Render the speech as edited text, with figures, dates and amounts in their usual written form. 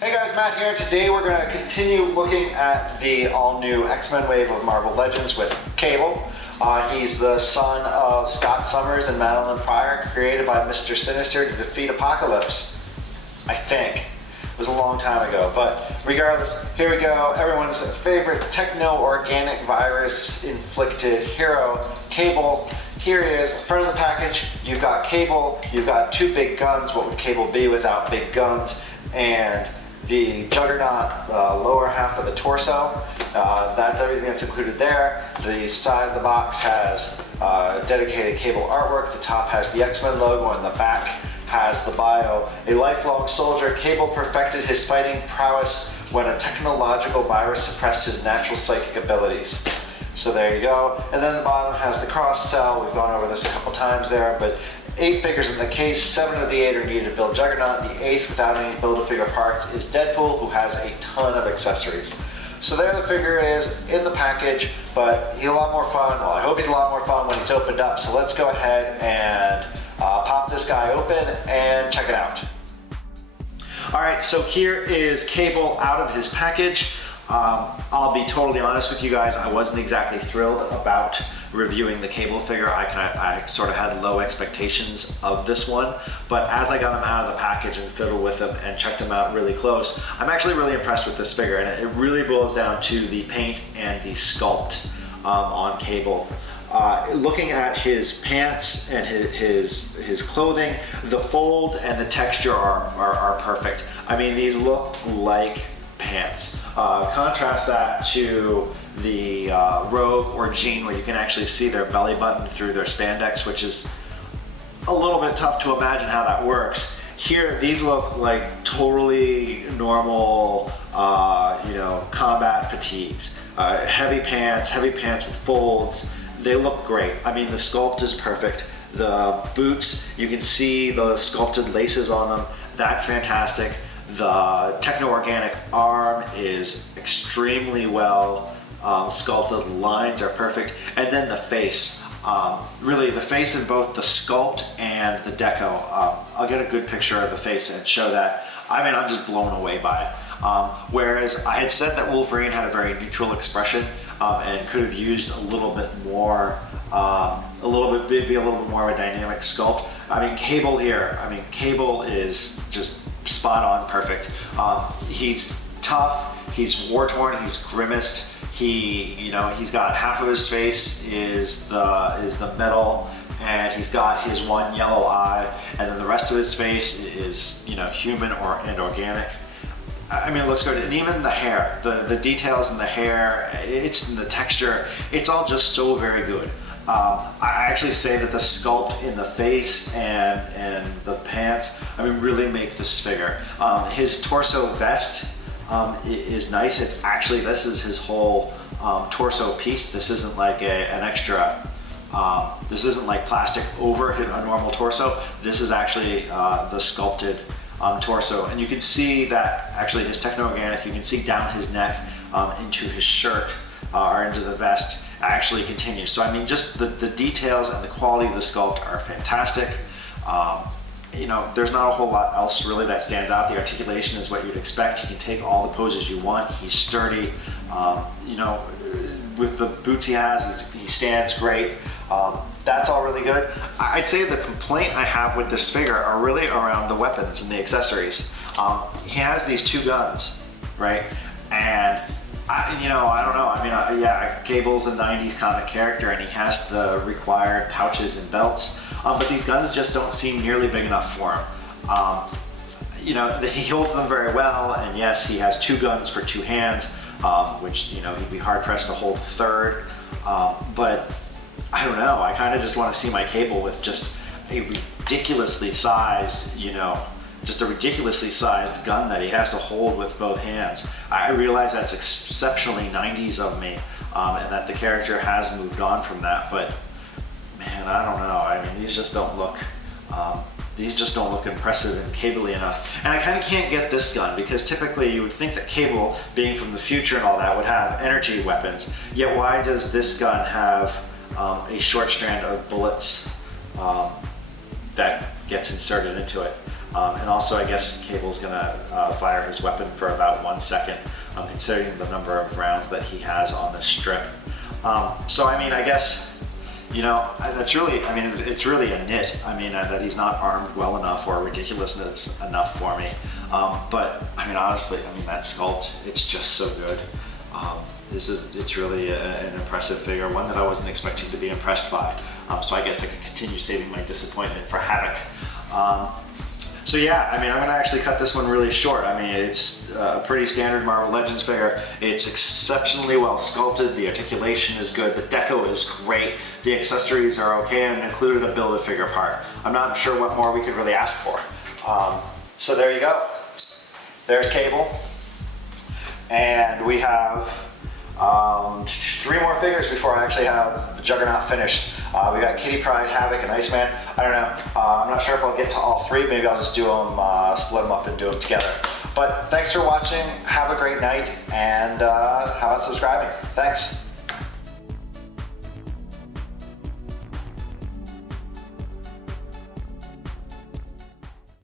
Hey guys, Matt here. Today we're going to continue looking at the all-new X-Men wave of Marvel Legends with Cable. He's the son of Scott Summers and Madeline Pryor, created by Mr. Sinister to defeat Apocalypse. I think. It was a long time ago, but regardless, here we go. Everyone's favorite techno-organic virus-inflicted hero, Cable. Here he is, front of the package. You've got Cable, you've got two big guns. What would Cable be without big guns? And the Juggernaut lower half of the torso. That's everything that's included there. The side of the box has dedicated Cable artwork. The top has the X-Men logo, and the back has the bio. A lifelong soldier, Cable perfected his fighting prowess when a technological virus suppressed his natural psychic abilities. So there you go. And then the bottom has the cross cell. We've gone over this a couple times there, but 8 figures in the case. 7 of the 8 are needed to build Juggernaut. The 8th, without any Build-A-Figure parts, is Deadpool, who has a ton of accessories. So there the figure is in the package, but he's a lot more fun. Well, I hope he's a lot more fun when he's opened up. So let's go ahead and pop this guy open and check it out. All right, so here is Cable out of his package. I'll be totally honest with you guys, I wasn't exactly thrilled about reviewing the Cable figure. I sort of had low expectations of this one, but as I got him out of the package and fiddled with him and checked him out really close, I'm actually really impressed with this figure, and it really boils down to the paint and the sculpt on Cable. Looking at his pants and his clothing, the folds and the texture are perfect. I mean, these look like pants. Contrast that to the Rogue or Jean, where you can actually see their belly button through their spandex, which is a little bit tough to imagine how that works. Here, these look like totally normal, combat fatigues. Heavy pants with folds. They look great. I mean, the sculpt is perfect. The boots, you can see the sculpted laces on them. That's fantastic. The techno-organic arm is extremely well sculpted. The lines are perfect. And then the face. Really, the face in both the sculpt and the deco. I'll get a good picture of the face and show that. I mean, I'm just blown away by it. Whereas I had said that Wolverine had a very neutral expression and could have used a little bit more, be a little bit more of a dynamic sculpt. I mean, Cable here, Cable is just spot on perfect. He's tough, he's war-torn, he's grimaced. He's got half of his face is the metal, and he's got his one yellow eye, and then the rest of his face is human and organic. I mean, it looks good, and even the hair, the details in the hair, it's in the texture, it's all just so very good. I actually say that the sculpt in the face and the pants, really make this figure. His torso vest is nice. It's actually, this is his whole torso piece. This isn't like an extra, this isn't like plastic over a normal torso. This is actually the sculpted torso, and you can see that actually his techno-organic, you can see down his neck into his shirt or into the vest actually continues. So I mean, just the details and the quality of the sculpt are fantastic. There's not a whole lot else really that stands out. The articulation is what you'd expect. He can take all the poses you want. He's sturdy. With the boots he has, he stands great. That's all really good. I'd say the complaint I have with this figure are really around the weapons and the accessories. He has these 2 guns, right? And I don't know. Cable's a 90s comic character, and he has the required pouches and belts, but these guns just don't seem nearly big enough for him. He holds them very well, and yes, he has 2 guns for 2 hands, which, he'd be hard-pressed to hold a third, but I don't know. I kind of just want to see my Cable with just a ridiculously sized, just a ridiculously sized gun that he has to hold with both hands. I realize that's exceptionally 90s of me, and that the character has moved on from that, but man, I don't know. These just don't look impressive and Cable-y enough. And I kind of can't get this gun, because typically you would think that Cable, being from the future and all that, would have energy weapons. Yet why does this gun have a short strand of bullets that gets inserted into it? And also, I guess Cable's gonna fire his weapon for about 1 second, considering the number of rounds that he has on the strip. So I mean, I guess, you know, that's really, I mean, it's really a nit. I mean, that he's not armed well enough or ridiculousness enough for me. But I mean, honestly, I mean, that sculpt, it's just so good. It's really an impressive figure, one that I wasn't expecting to be impressed by. So I guess I can continue saving my disappointment for Havoc. So yeah, I mean, I'm gonna actually cut this one really short. I mean, it's a pretty standard Marvel Legends figure. It's exceptionally well sculpted. The articulation is good. The deco is great. The accessories are okay, and included a Build-A-Figure part. I'm not sure what more we could really ask for. So there you go. There's Cable. And we have 3 more figures before I actually have the Juggernaut finished. We got Kitty Pryde, Havoc, and Iceman. I don't know. I'm not sure if I'll get to all 3. Maybe I'll just do them, split them up and do them together. But thanks for watching. Have a great night, and how about subscribing? Thanks.